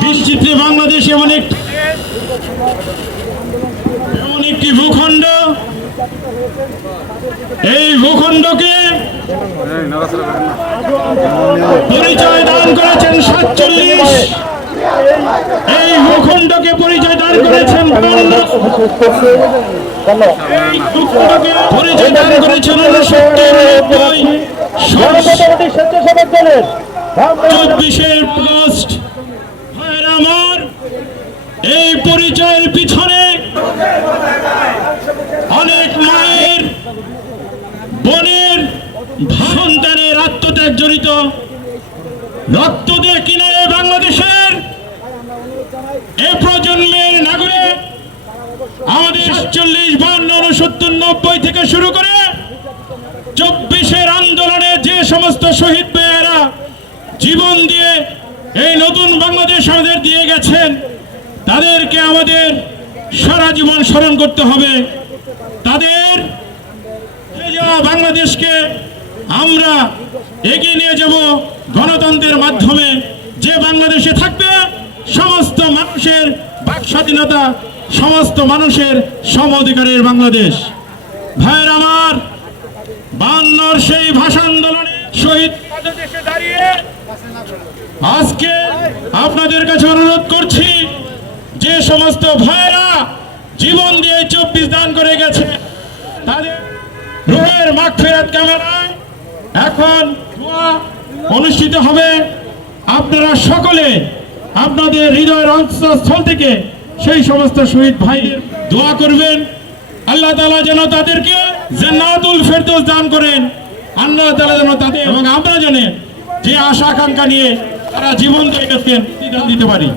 বিচিত্রে বাংলাদেশ এমন একটি ভূখণ্ড, এই ভূখণ্ডকে পরিচয় দান করেছেন 47, এই ভূখণ্ডকে পরিচয় দান করেছেন 52, এই ভূখণ্ডকে পরিচয় দান করেছেন 24 আগস্ট। আমার এই পরিচয়ের পিছনে অনেক মায়ের, বোনের, সন্তানের আত্মত্যাগ জড়িত। রক্ত দিয়ে কিনে বাংলাদেশের এ প্রজন্মের নাগরিক আমাদের 47, 52, 69, 90 থেকে শুরু করে 24 আন্দোলনে যে সমস্ত শহীদ ভাইয়েরা জীবন দিয়ে এই নতুন বাংলাদেশ আমাদের দিয়ে গেছেন, তাদেরকে আমাদের সারা জীবন স্মরণ করতে হবে। তাদের বাংলাদেশকে আমরা এগিয়ে নিয়ে যাব গণতন্ত্রের মাধ্যমে, যে বাংলাদেশে থাকবে সমস্ত মানুষের বাক স্বাধীনতা, সমস্ত মানুষের সম অধিকারের বাংলাদেশ। ভাইয়ের আমার, 52 সেই ভাষা আন্দোলনে শহীদ দেশে দাঁড়িয়ে আজকে আপনাদের কাছে অনুরোধ করছি, যে সমস্ত ভাইয়েরা জীবন দিয়ে 24 দান করে গেছে, তাদের রুহের মাগফিরাত কামনায় এখন দোয়া অনুষ্ঠিত হবে। আপনারা সকলে আপনাদের হৃদয়ের অন্তঃস্থল থেকে সেই সমস্ত শহীদ ভাইদের দোয়া করবেন। আল্লাহ তাআলা যেন তাদেরকে জান্নাতুল ফেরদৌস দান করেন। আল্লাহ তাআলা যেন তাদের এবং আমরা যেন যে আশা আকাঙ্ক্ষা নিয়ে তারা জীবন দিতে পারি।